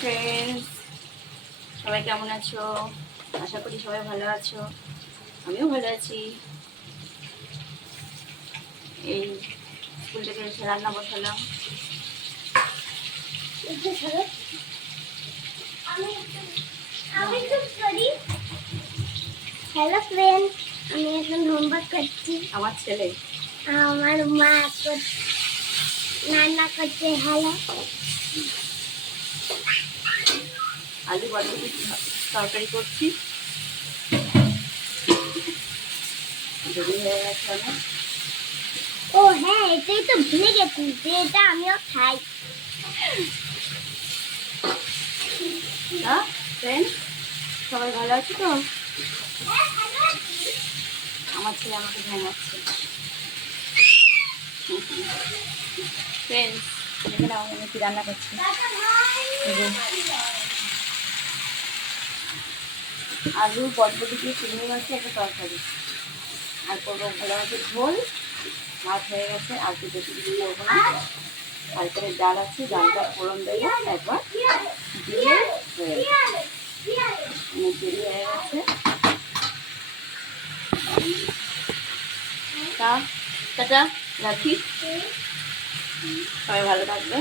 Friends, সবাই কেমন আছো? আশা করি সবাই ভালো আছো। আমিও ভালো আছি। এই স্কুল থেকে এসে রান্না বসালাম। হ্যালো ফ্রেন্ড, আমি এখন হোমওয়ার্ক করছি। আমার ছেলে আমার মা রান্না করছে। হ্যালো, আলু বরবটি তরকারি করছি। দেরি হয়ে গেছে অনেক। ও হ্যাঁ, এটাই তো ভুলে গেছি যে এটা আমিও খাই। ফ্রেন্ডস, সবাই ভালো আছো তো? আমার ছেলে আমাকে ঘুমাচ্ছে। ফ্রেন্ডস, দেখে নাও আমি কি রান্না করছি। আলু বরবটি দিয়ে চিংড়ি মাছের একটা তরকারি, আর করবো ভোলা মাছের ঝোল। মাছ হয়ে গেছে, আর কি বেশি কিছু করবো না। তারপরে ডাল আছে, ডালটা ফোড়ন দেবো একবার দিয়ে হয়ে গেছে। অনেক দেরি হয়ে গেছে। টাটা, রাখি। সবাই ভালো থাকবে।